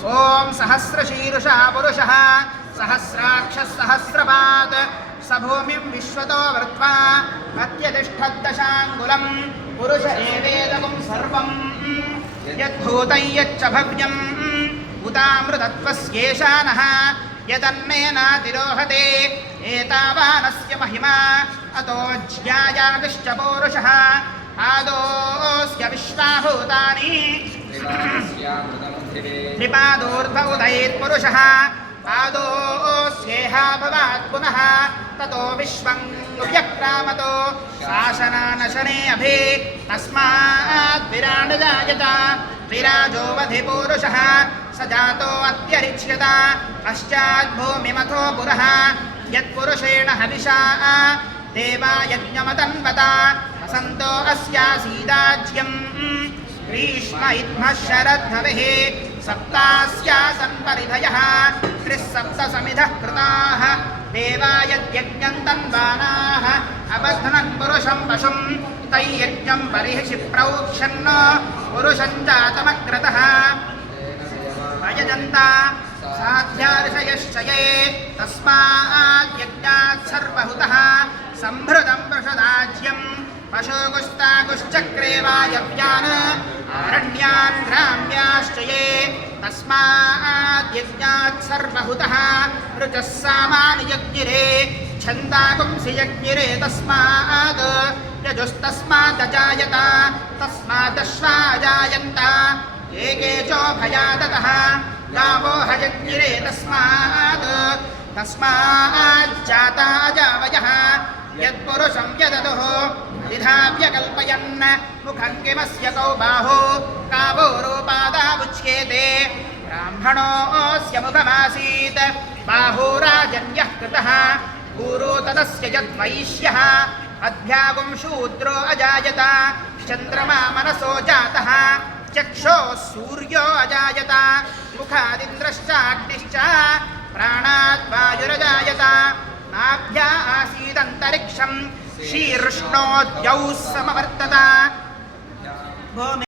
ॐ सहस्रशीर्षा पुरुषः सहस्राक्षः सहस्रपात् स भूमिं विश्वतो वृत्वा अत्यतिष्ठद्दशाङ्गुलं पुरुष एवेदगुं सर्वं यद्भूतं यच्च भव्यम् उतामृतत्वस्येषानः यदन्नेनातिरोहते एतावानस्य महिमा अतो ज्ञायागश्च पौरुषः आदोऽस्य विश्वाभूतानि निपादोर्ध्व उदयेत्पुरुषः आदोऽस्येहा भवात् पुनः ततो विश्वं व्यक्रामतो शासनानशने अभि तस्मात् विराडजायत विराजो वधिपूरुषः स जातो अत्यरिच्यत पश्चात् भूमिमथो पुरः यत्पुरुषेण हविषा देवा यज्ञमतन्वत वसन्तो अस्यासीदाज्यम् ग्रीष्म इद्मः शरद्धविः सप्तास्यासन् परिधयः त्रिस्सप्तसमिधः कृताः देवा यद्यज्ञं तन्वानाः अबध्नन् पुरुषं पशुं तैयज्ञं परिहिषि प्रौक्ष्यन् पुरुषं जातमग्रतः अयजन्त साध्यार्षयश्चये तस्मात् यज्ञात् सर्वहुतः सम्भृतं पृषदाज्यं पशुगुस्तागुश्चक्रे वायव्यान् अरण्यान् ग्राम्याश्च ये तस्मात् यज्ञात् सर्वहुतः ऋचः सामानि यज्ञिरे छन्दागुंसि यज्ञिरे तस्मात् यजुस्तस्मादजायत तस्मादश्वाजायन्त एके चोभयादतः गावो हयज्ञिरे तस्माज्जाता अजावयः यत्पुरुषं यददुः विधाव्यकल्पयन् मुखं किमस्य कौ बाहो कावो रूपादावुच्येते ब्राह्मणोऽस्य मुखमासीत् बाहुराजन्यः कृतः गुरो तदस्य यद्वैश्यः अभ्यागुं शूद्रो अजायत चन्द्रमा मनसो जातः चक्षोः सूर्यो अजायत मुखादिन्द्रश्चाग्निश्च प्राणात् वायुरजायत नाभ्या आसीदन्तरिक्षं शीर्ष्णोद्यौ समवर्तत।